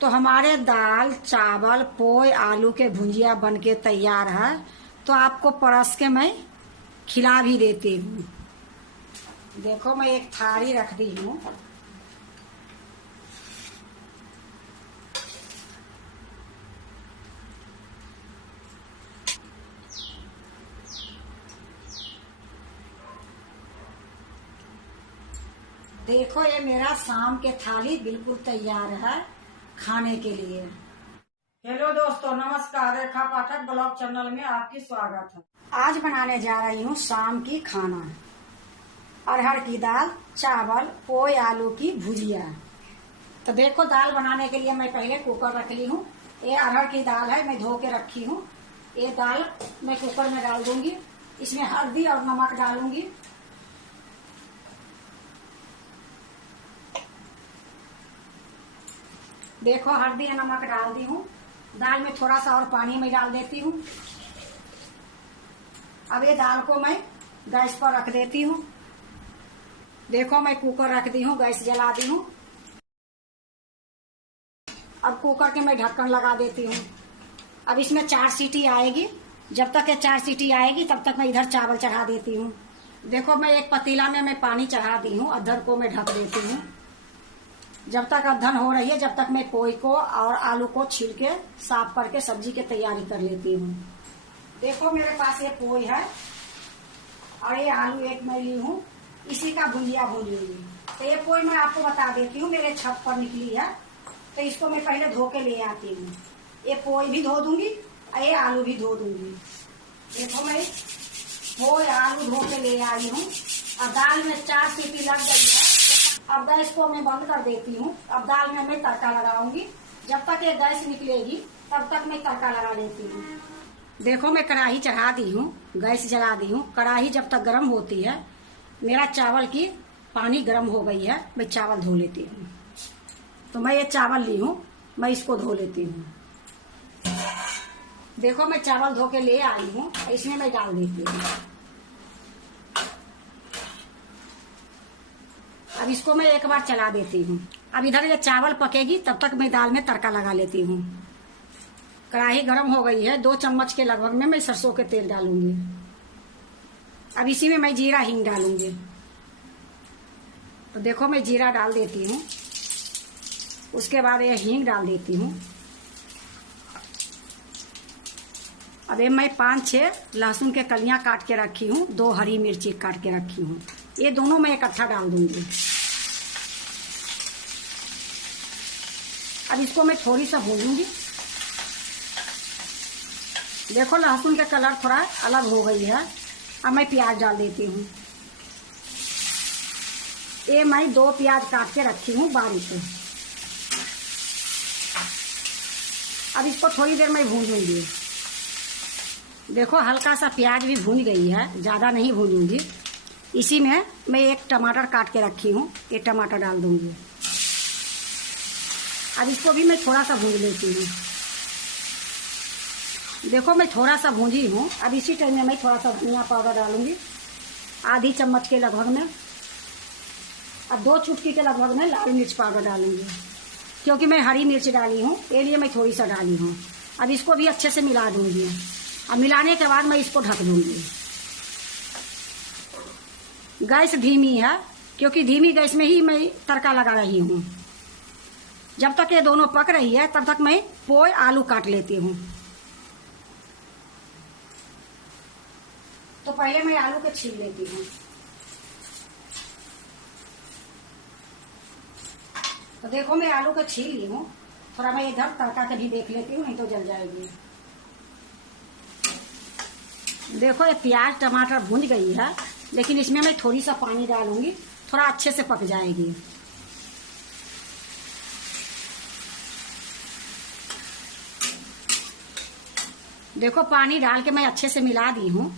तो हमारे दाल चावल पोय आलू के भुजिया बनके तैयार है। तो आपको परस के मैं खिला भी देती हूँ। देखो मैं एक थाली रख दी हूँ। देखो ये मेरा शाम के थाली बिल्कुल तैयार है खाने के लिए। हेलो दोस्तों, नमस्कार। रेखा पाठक ब्लॉग चैनल में आपकी स्वागत है। आज बनाने जा रही हूँ शाम की खाना। अरहर की दाल चावल पोय आलू की भुजिया। तो देखो दाल बनाने के लिए मैं पहले कुकर रख ली हूँ। ये अरहर की दाल है, मैं धो के रखी हूँ। ये दाल मैं कुकर में डाल दूंगी। इसमें हल्दी और नमक डालूंगी। देखो हल्दी और नमक डाल दी हूँ। दाल में थोड़ा सा और पानी में डाल देती हूँ। अब ये दाल को मैं गैस पर रख देती हूँ। देखो मैं कुकर रख दी हूँ, गैस जला दी हूँ। अब कुकर के मैं ढक्कन लगा देती हूँ। अब इसमें 4 सीटी आएगी। जब तक ये 4 सीटी आएगी तब तक मैं इधर चावल चढ़ा देती हूँ। देखो मैं एक पतीला में मैं पानी चढ़ा दी हूँ। अधर को मैं ढक देती हूँ। जब तक अधन हो रही है जब तक मैं पोई को और आलू को छील के साफ करके सब्जी की तैयारी कर लेती हूँ। देखो मेरे पास ये पोई है और ये आलू एक मैं ली हूँ। इसी का भुजिया भून लूंगी। तो ये पोई मैं आपको बता देती हूँ, मेरे छत पर निकली है। तो इसको मैं पहले धो के ले आती हूँ। ये पोई भी धो दूंगी और ये आलू भी धो दूंगी। देखो मैं पोई आलू धो के ले आई हूँ और दाल में 4 सीटी लग गई है। अब गैस को मैं बंद कर देती हूँ। अब दाल में मैं तड़का लगाऊंगी। जब तक ये गैस निकलेगी तब तक मैं तड़का लगा लेती हूँ। देखो मैं कढ़ाई चढ़ा दी हूँ, गैस जला दी हूँ। कढ़ाई जब तक गर्म होती है, मेरा चावल की पानी गर्म हो गई है, मैं चावल धो लेती हूँ। तो मैं ये चावल ली हूँ, मैं इसको धो लेती हूँ। देखो मैं चावल धो के ले आई हूँ, इसमें मैं डाल देती हूँ। अब इसको मैं एक बार चला देती हूँ। अब इधर ये चावल पकेगी तब तक मैं दाल में तड़का लगा लेती हूँ। कढ़ाई गर्म हो गई है। 2 चम्मच के लगभग में मैं सरसों के तेल डालूंगी। अब इसी में मैं जीरा हींग डालूंगी। तो देखो मैं जीरा डाल देती हूँ। उसके बाद ये हींग डाल देती हूँ। अब ये मैं 5-6 लहसुन के कलियां काट के रखी हूँ। 2 हरी मिर्ची काट के रखी हूँ। ये दोनों मैं इकट्ठा डाल दूंगी। अब इसको मैं थोड़ी सा भूनूंगी। देखो लहसुन का कलर थोड़ा अलग हो गई है। अब मैं प्याज डाल देती हूँ। ये मैं 2 प्याज काट के रखी हूँ बारीक। अब इसको थोड़ी देर मैं भूनूंगी। देखो हल्का सा प्याज भी भून गई है, ज्यादा नहीं भूनूंगी। इसी में मैं 1 टमाटर काट के रखी हूँ, ये टमाटर डाल दूंगी। अब इसको भी मैं थोड़ा सा भून लेती हूँ। देखो मैं थोड़ा सा भूंजी हूँ। अब इसी टाइम में मैं थोड़ा सा धनिया पाउडर डालूंगी, आधी चम्मच के लगभग में। अब 2 चुटकी के लगभग में लाल मिर्च पाउडर डालूंगी, क्योंकि मैं हरी मिर्च डाली हूँ, ये लिए मैं थोड़ी सा डाली हूँ। अब इसको भी अच्छे से मिला दूंगी। अब मिलाने के बाद मैं इसको ढक दूंगी। गैस धीमी है, क्योंकि धीमी गैस में ही मैं तड़का लगा रही हूँ। जब तक ये दोनों पक रही है तब तक मैं पोय आलू काट लेती हूँ। तो पहले मैं आलू को छील लेती हूँ। तो देखो मैं आलू को छील ली हूँ। थोड़ा मैं इधर तड़का के भी देख लेती हूँ, नहीं तो जल जाएगी। देखो ये प्याज टमाटर भून गई है, लेकिन इसमें मैं थोड़ी सा पानी डालूंगी, थोड़ा अच्छे से पक जाएगी। देखो पानी डाल के मैं अच्छे से मिला दी हूँ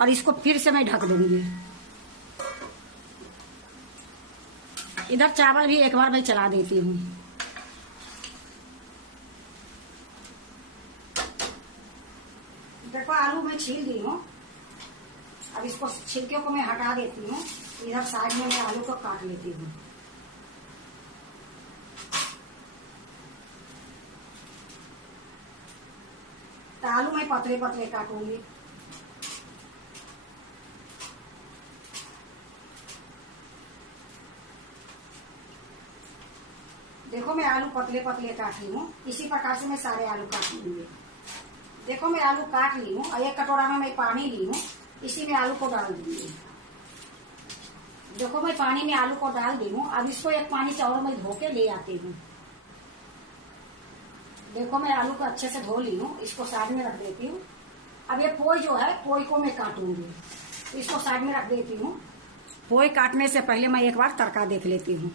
और इसको फिर से मैं ढक दूंगी। इधर चावल भी एक बार मैं चला देती हूँ। देखो आलू मैं छील दी हूँ। अब इसको छिलके को मैं हटा देती हूँ। इधर साइड में मैं आलू को काट लेती हूँ। तो आलू मैं पतले पतले काटूंगी। देखो मैं आलू पतले पतले काट ली हूँ। इसी प्रकार से मैं सारे आलू काट लूंगी। देखो मैं आलू काट ली हूँ और एक कटोरा में मैं पानी ली हूँ, इसी में आलू को डाल दूंगी। देखो मैं पानी में आलू को डाल दी हूँ। अब इसको एक पानी से और मैं धो के ले आती हूँ। देखो मैं आलू को अच्छे से धो ली हूँ, इसको साइड में रख देती हूँ। अब ये पोई जो है, पोई को मैं काटूंगी, इसको साइड में रख देती हूँ। पोई काटने से पहले मैं एक बार तड़का देख लेती हूँ।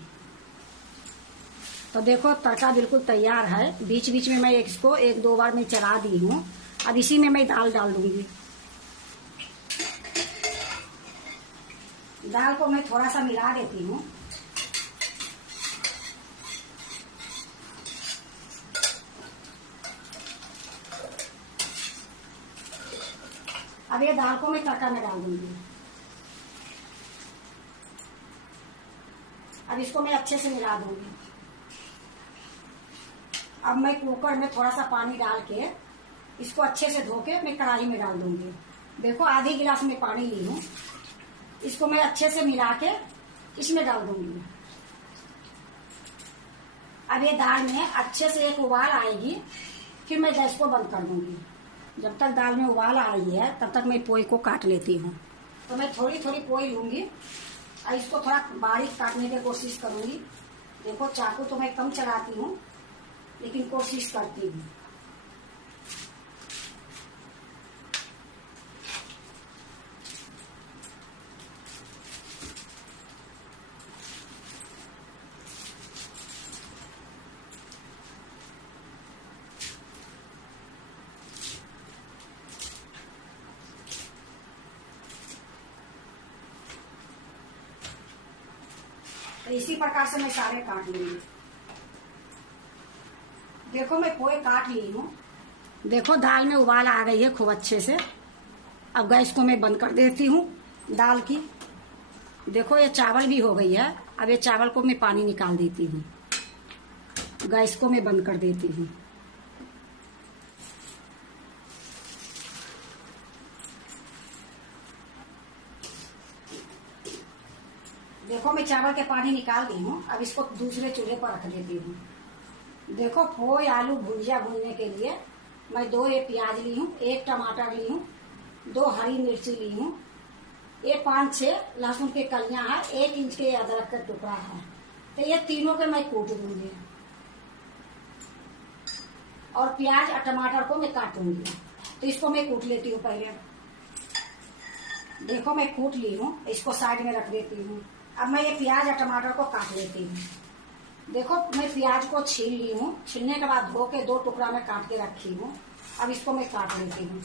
तो देखो तड़का बिल्कुल तैयार है। बीच बीच में मैं इसको एक दो बार मैं चला दी हूँ। अब इसी में मैं दाल डाल दूंगी। दाल को मैं थोड़ा सा मिला देती हूँ। अब ये दाल को मैं तड़का में डाल दूंगी। अब इसको मैं अच्छे से मिला दूंगी। अब मैं कुकर में थोड़ा सा पानी डाल के इसको अच्छे से धो के मैं कढ़ाई में डाल दूंगी। देखो आधी गिलास में पानी ली हूँ, इसको मैं अच्छे से मिला के इसमें डाल दूंगी। अब ये दाल में अच्छे से एक उबाल आएगी, फिर मैं गैस को बंद कर दूंगी। जब तक दाल में उबाल आ रही है तब तक मैं पोई को काट लेती हूँ। तो मैं थोड़ी थोड़ी पोई लूंगी और इसको थोड़ा बारीक काटने की कोशिश करूंगी। देखो चाकू तो मैं कम चलाती हूँ, लेकिन कोशिश करती हूँ। तो इसी प्रकार से मैं सारे काट लूंगी। देखो मैं पोई काट ली हूँ। देखो दाल में उबाल आ गई है खूब अच्छे से। अब गैस को मैं बंद कर देती हूँ दाल की। देखो ये चावल भी हो गई है। अब ये चावल को मैं पानी निकाल देती हूँ। गैस को मैं बंद कर देती हूँ। देखो मैं चावल के पानी निकाल दी हूँ। अब इसको दूसरे चूल्हे पर रख देती हूँ। देखो पोई आलू भुजिया भूनने के लिए मैं 2 ये प्याज ली हूँ, 1 टमाटर ली हूँ, 2 हरी मिर्ची ली हूँ, ये 5-6 लहसुन के कलियां हैं, 1 इंच के अदरक का टुकड़ा है। तो ये तीनों के मैं कूट दूंगी और प्याज और टमाटर को मैं काटूंगी। तो इसको मैं कूट लेती हूँ पहले। देखो मैं कूट ली हूँ, इसको साइड में रख देती हूँ। अब मैं ये प्याज और टमाटर को काट लेती हूँ। देखो मैं प्याज को छील ली हूँ। छीलने के बाद धो के 2 टुकड़ा में काट के रखी हूँ। अब इसको मैं काट लेती हूँ।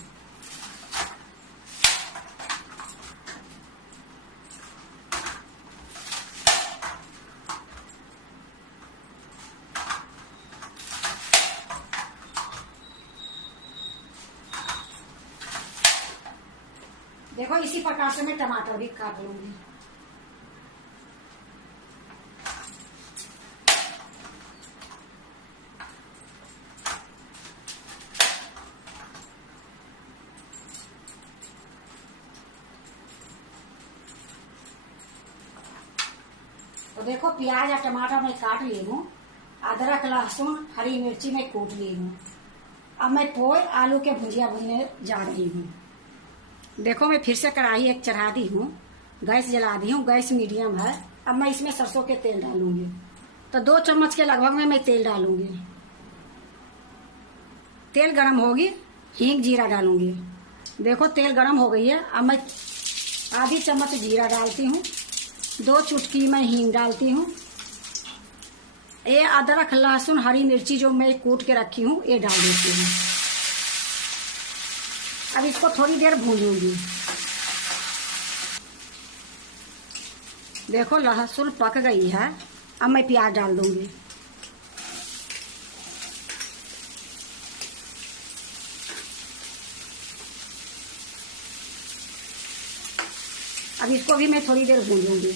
देखो इसी प्रकार से मैं टमाटर भी काट लूंगी। तो देखो प्याज और टमाटर मैं काट ली हूँ। अदरक लहसुन हरी मिर्ची मैं कूट ली हूँ। अब मैं पोई आलू के भुजिया भूनने जा रही हूँ। देखो मैं फिर से कढ़ाई एक चढ़ा दी हूँ, गैस जला दी हूँ, गैस मीडियम है। अब मैं इसमें सरसों के तेल डालूंगी। तो 2 चम्मच के लगभग में मैं तेल डालूंगी। तेल गरम होगी, हींग जीरा डालूंगी। देखो तेल गरम हो गई है। अब मैं आधी चम्मच जीरा डालती हूँ, 2 चुटकी मैं हींग डालती हूँ। ये अदरक लहसुन हरी मिर्ची जो मैं कूट के रखी हूँ ये डाल देती हूँ। अब इसको थोड़ी देर भूनूंगी। देखो लहसुन पक गई है। अब मैं प्याज डाल दूंगी। अब इसको भी मैं थोड़ी देर भूनूंगी।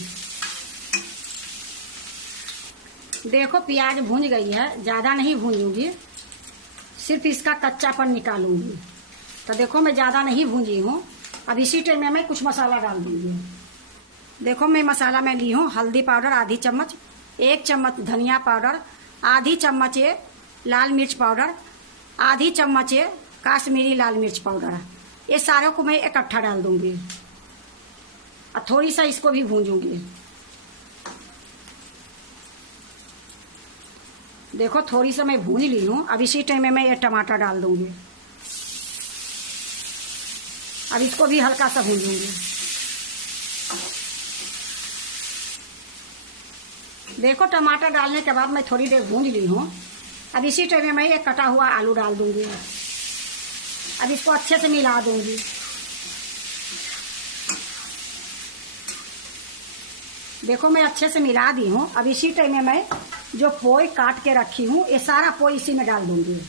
देखो प्याज भून गई है, ज्यादा नहीं भूनूंगी, सिर्फ इसका कच्चापन निकालूंगी। तो देखो मैं ज़्यादा नहीं भूंजी हूँ। अब इसी टाइम में मैं कुछ मसाला डाल दूंगी। देखो मैं मसाला में ली हूँ हल्दी पाउडर आधी चम्मच, 1 चम्मच धनिया पाउडर, आधी चम्मच ये लाल मिर्च पाउडर, आधी चम्मच ये काश्मीरी लाल मिर्च पाउडर। ये सारों को मैं इकट्ठा डाल दूंगी और थोड़ी सा इसको भी भूंजूंगी। देखो थोड़ी सा मैं भूंज ली हूँ। अब इसी टाइम में मैं ये टमाटर डाल दूंगी। अब इसको भी हल्का सा भूंजूंगी। देखो टमाटर डालने के बाद मैं थोड़ी देर भूंज ली हूँ। अब इसी टाइम में मैं ये कटा हुआ आलू डाल दूंगी। अब इसको अच्छे से मिला दूंगी। देखो मैं अच्छे से मिला दी हूँ। अब इसी टाइम में मैं जो पोई काट के रखी हूँ ये सारा पोई इसी में डाल दूंगी।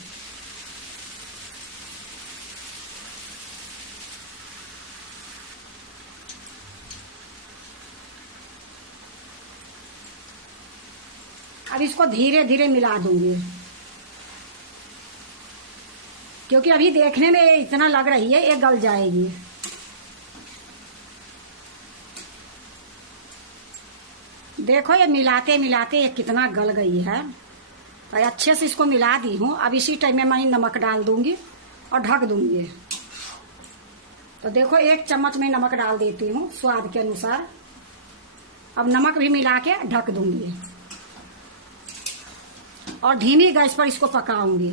अब इसको धीरे धीरे मिला दूंगी, क्योंकि अभी देखने में इतना लग रही है ये गल जाएगी। देखो ये मिलाते मिलाते ये कितना गल गई है। तो अच्छे से इसको मिला दी हूँ। अब इसी टाइम में मैं नमक डाल दूंगी और ढक दूंगी। तो देखो 1 चम्मच में नमक डाल देती हूँ स्वाद के अनुसार। अब नमक भी मिला के ढक दूंगी और धीमी गैस पर इसको पकाऊंगी।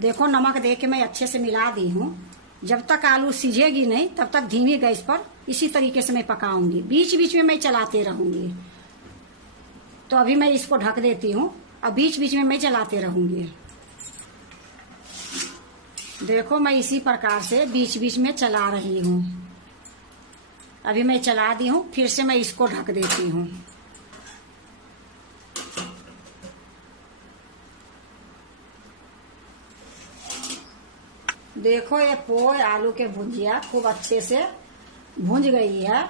देखो नमक दे के मैं अच्छे से मिला दी हूँ। जब तक आलू सीझेगी नहीं तब तक धीमी गैस पर इसी तरीके से मैं पकाऊंगी। बीच बीच में मैं चलाते रहूंगी। तो अभी मैं इसको ढक देती हूँ। अब बीच बीच में मैं चलाते रहूंगी। देखो मैं इसी प्रकार से बीच बीच में चला रही हूँ। अभी मैं चला दी हूँ। फिर से मैं इसको ढक देती हूँ। देखो ये पोय आलू के भुजिया खूब अच्छे से भुंज गई है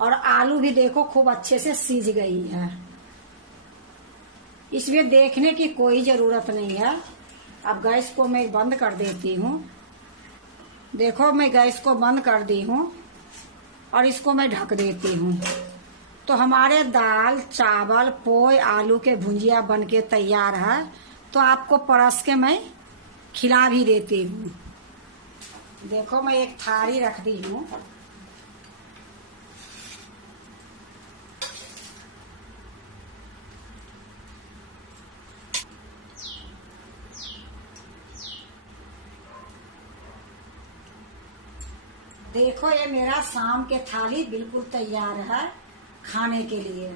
और आलू भी देखो खूब अच्छे से सीझ गई है। इसमें देखने की कोई जरूरत नहीं है। अब गैस को मैं बंद कर देती हूँ। देखो मैं गैस को बंद कर दी हूँ और इसको मैं ढक देती हूँ। तो हमारे दाल चावल पोय आलू के भुजिया बनके तैयार है। तो आपको परस के मैं खिला भी देती हूँ। देखो मैं एक थाली रख दी हूँ। देखो ये मेरा शाम के थाली बिल्कुल तैयार है खाने के लिए।